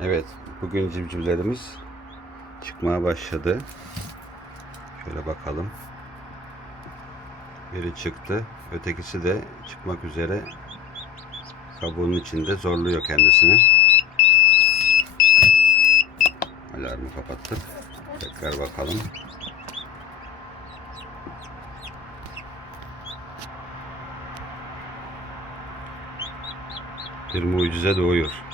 Evet, bugün civcivlerimiz çıkmaya başladı. Şöyle bakalım. Biri çıktı, ötekisi de çıkmak üzere kabuğun içinde zorluyor kendisini. Alarmı kapattık. Tekrar bakalım. Bir mucize doğuyor.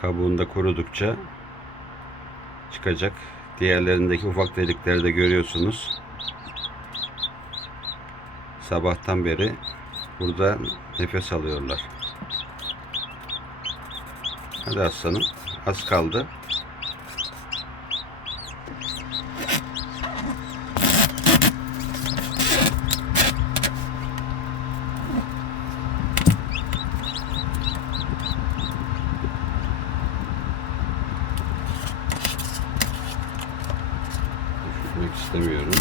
Kabuğunda kurudukça çıkacak. Diğerlerindeki ufak delikleri de görüyorsunuz. Sabahtan beri burada nefes alıyorlar. Hadi aslanım. Az kaldı. Düşürmek istemiyorum.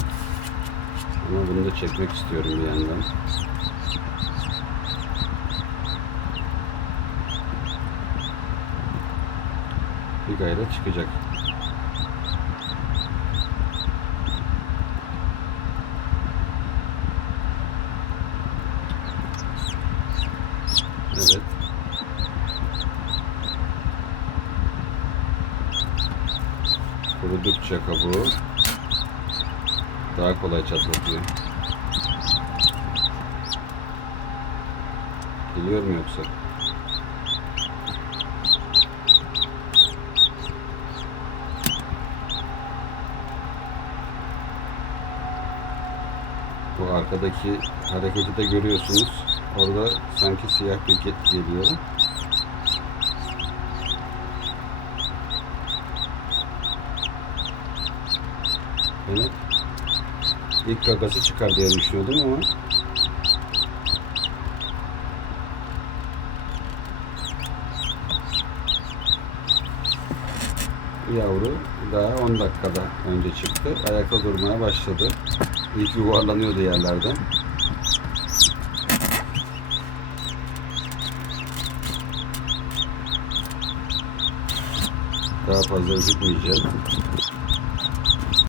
Ama bunu da çekmek istiyorum bir yandan. Bir gayret çıkacak. Evet. Kurudukça kabuğu daha kolay çatlatıyor. Geliyor mu yoksa? Bu arkadaki hareketi de görüyorsunuz. Orada sanki siyah bir ket geliyor. Evet. İlk gagası çıkar diye düşünüyordum ama yavru daha 10 dakikada önce çıktı. Ayakta durmaya başladı. İlk yuvarlanıyordu yerlerden. Daha fazla ürkütmeyeceğim.